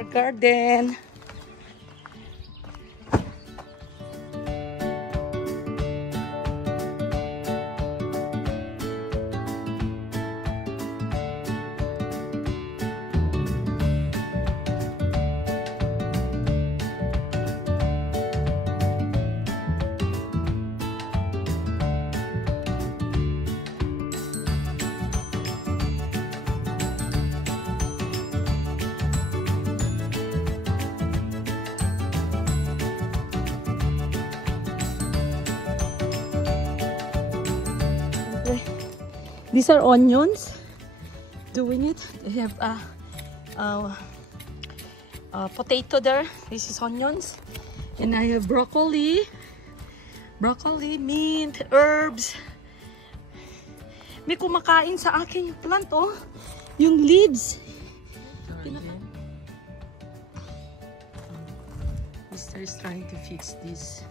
our garden. These are onions. Doing it. They have potato there. This is onions, and I have broccoli, mint, herbs. May kumakain sa akin yung plant, oh, yung leaves. Mister is trying to fix this.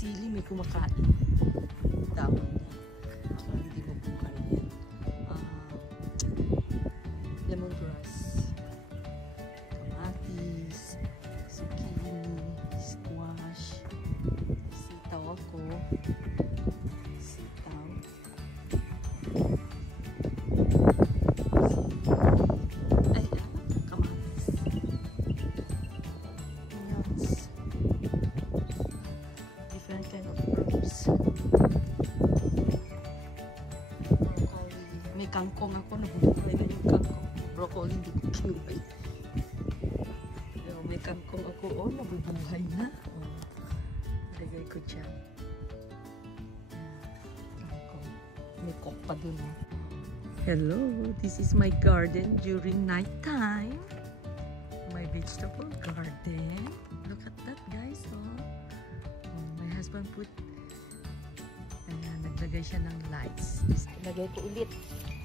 Sili may kumakain. Dahon niya. Ako hindi mo bukan yan. Lemongrass. Kamatis. Zucchini. Squash. Sitaw ako. Sitaw. Ay, kamatis. Onions. Different kind of herbs. Broccoli. May kangkong ako. Nabubuhay na yung kangkong. Broccoli, hindi ko kinuhay. Pero may kangkong ako. Oh, nabubuhay na. Oh. Lagay ko dyan. Kangkong. May kok pa dun. Oh. Hello, this is my garden during night time. My vegetable garden. Look at that, guys. Oh. My husband put, naglagay siya ng lights. Lagay ko ulit.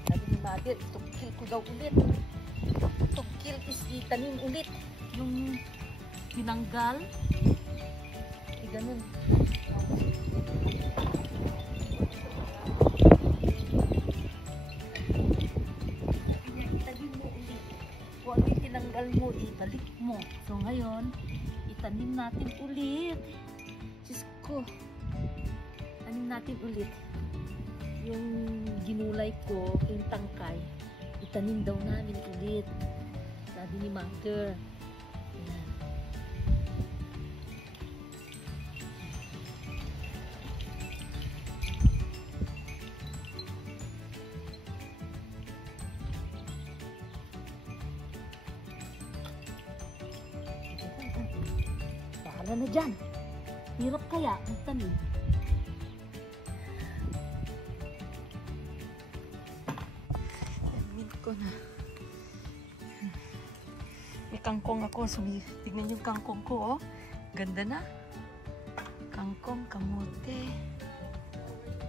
Sabi ni Mother, tugkil ko daw ulit. Tugkil is itanim ulit. Yung tinanggal. Ganun. Itanim mo ulit. Kung anong tinanggal mo, ibalik mo. So ngayon, itanim natin ulit. Diyos ko, tanim natin ulit yung ginulay ko, yung tangkay, itanim daw namin ulit, sabi ni Mother. Ayan. Bahala na dyan. Hirap kaya ang tanim. Mint ko na. May kangkong ako. So, tignan yung kangkong ko. Oh. Ganda na. Kangkong, kamote.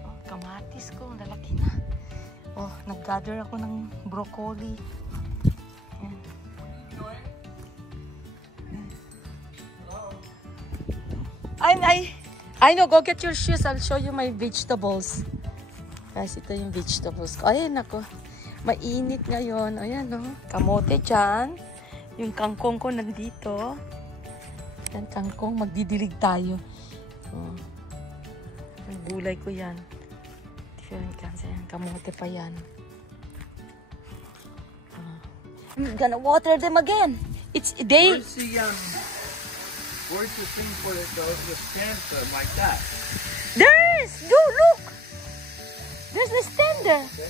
Oh, kamatis ko. Lalaki na. Oh, nag-gather ako ng broccoli. Ayan. I know, go get your shoes. I'll show you my vegetables. Guys, ito yung vegetables ko. Ayan ako. Mainit ngayon. Ayan, no. Kamote dyan. Yung kangkong ko nandito. Ayan, kangkong. Magdidilig tayo. Oh. Yung gulay ko yan. Different kinds. Ayan, kamote pa yan. Oh. I'm gonna water them again. It's day. Where's the thing for the stand like that? There is! Look! There's the stand there. Okay.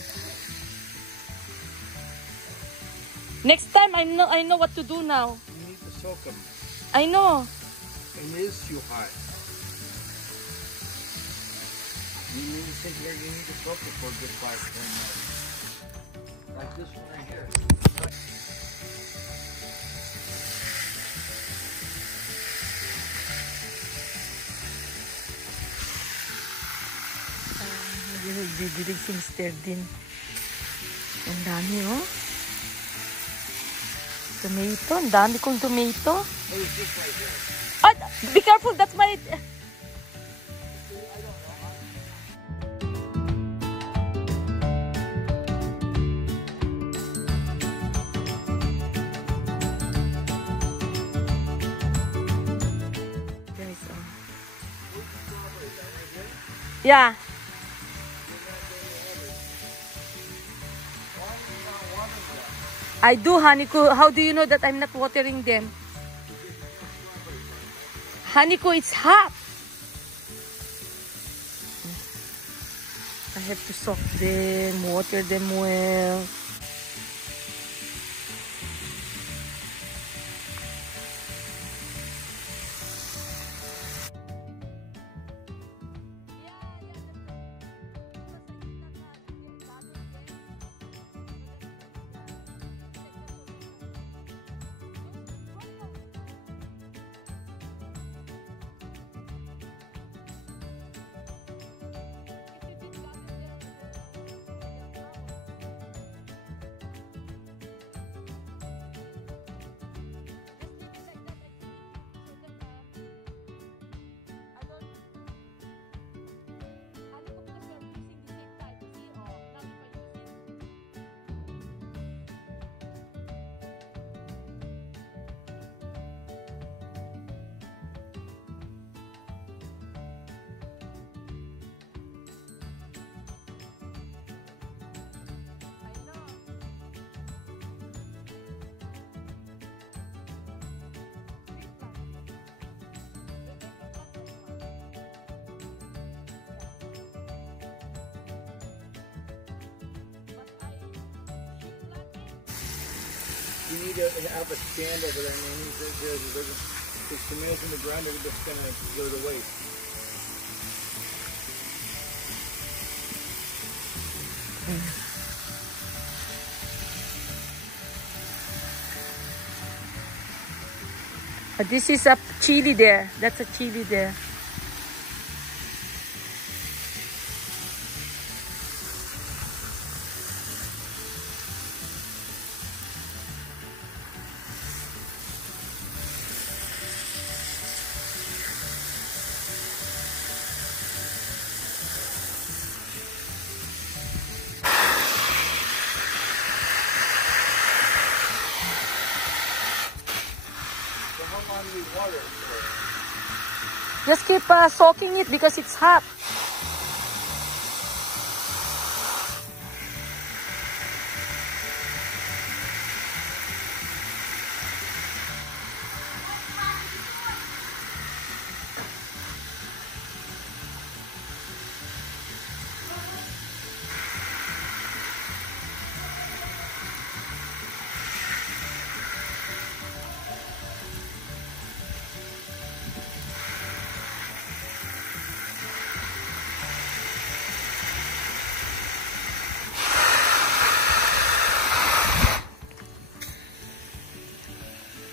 Next time, I know what to do now. You need to soak them. I know. It is too hot. You need to sit here, you need to soak it for a good 5 to 10 minutes. Like this one right here. Dumidilig si Mr. Dean. Ang dami, oh. Tomato. Ang dami kong tomato. Ah, be careful. That's my... Yeah. I do, Haniko. How do you know that I'm not watering them? Haniko, it's hot. I have to soak them, water them well. You need to have a stand over there, man. There's tomatoes in the ground, they're just going to go to waste. This is a chili there. That's a chili there. Water. Just keep soaking it because it's hot.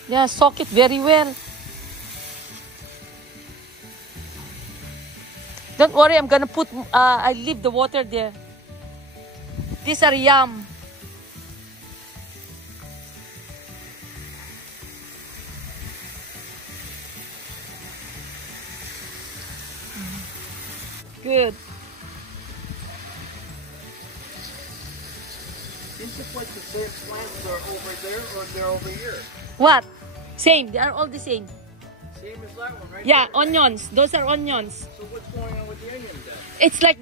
Yeah, soak it very well. Don't worry, I'm gonna put, I leave the water there. These are yam. Good. Seems like the same plants are over there or they're over here. What? Same. They are all the same. Same as that one, right? Yeah, there. onions. Those are onions. So what's going on with the onions then? It's like...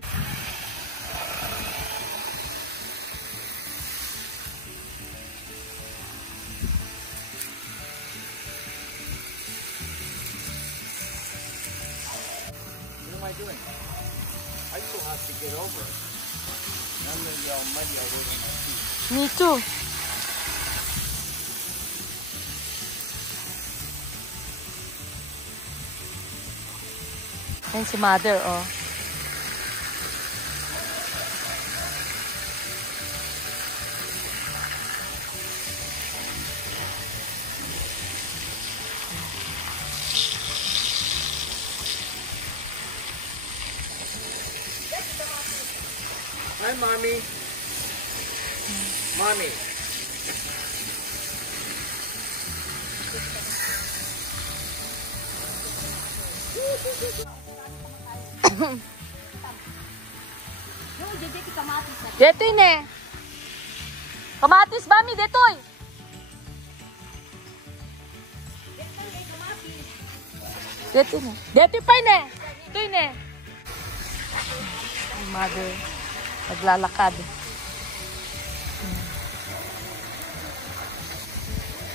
What am I doing? I still have to get over it. I'm going to be all muddy all over my feet. Me too. And si mother, oh. Hi, Mommy. Mommy. Dito yun eh. Kamatis, Mami, dito eh. Dito yun eh. Dito pa yun eh. Dito yun eh. Ang mother, naglalakad.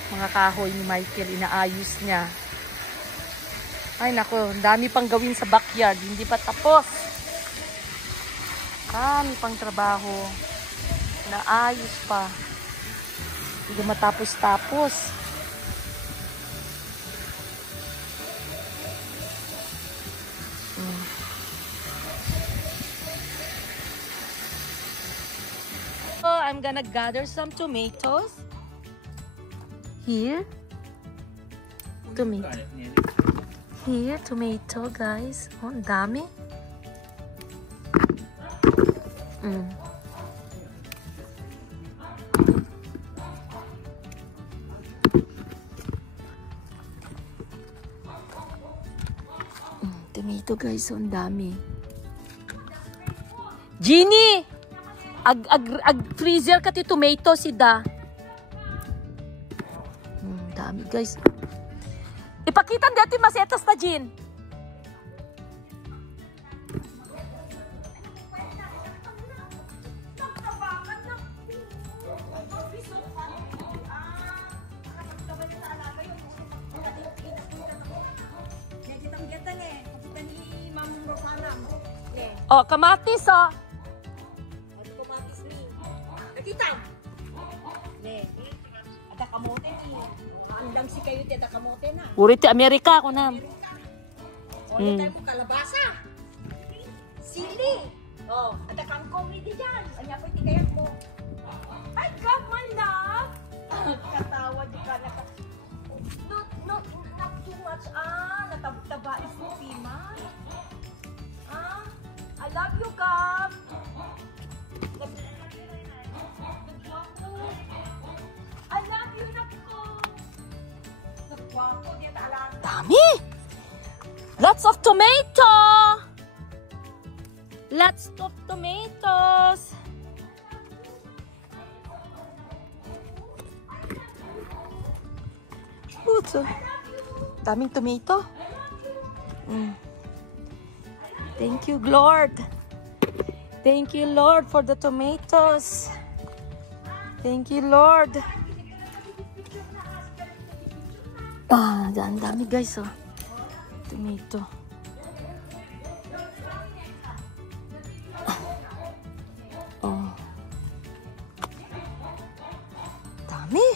Mga kahoy ni Michael, inaayos niya. Ay nako, ang dami pang gawin sa backyard. Hindi pa tapos. Dami pang trabaho. Naayos pa. Hindi matapos-tapos. So, I'm gonna gather some tomatoes. Here. Tomato. Here, tomato, guys. Oh, ang dami. Tomato, guys. Oh, ang dami. Jeannie! Ag-freezer ka ti tomato, sida. Dami, guys. Ipakita dito yung masetas na, Jean. Oh, kamatis, oh. Kamatis ni. Nakita? Ne. Ada kamote ni. Undang si kayo teta kamote na. Uri ti Amerika ako na. O, tayo mo kalabasa. Sili. Oh, ada kangkong ni diyan. Anya po itigayak mo. Ay, God, my love. Katawa di ka na. Not too much. Natabtaba is mo, Pima. I love you, Gab. I love you, Nako. Nagwapo, di talaga. Dami! Lots of tomato! Lots of tomatoes! Daming tomato. Thank you, Lord. Thank you, Lord, for the tomatoes. Thank you, Lord. Ang dami, guys, oh. Tomato. Oh. Dami.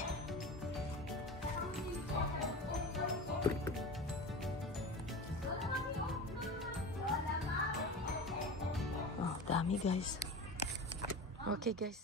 Oh, dami, guys. Okay, guys.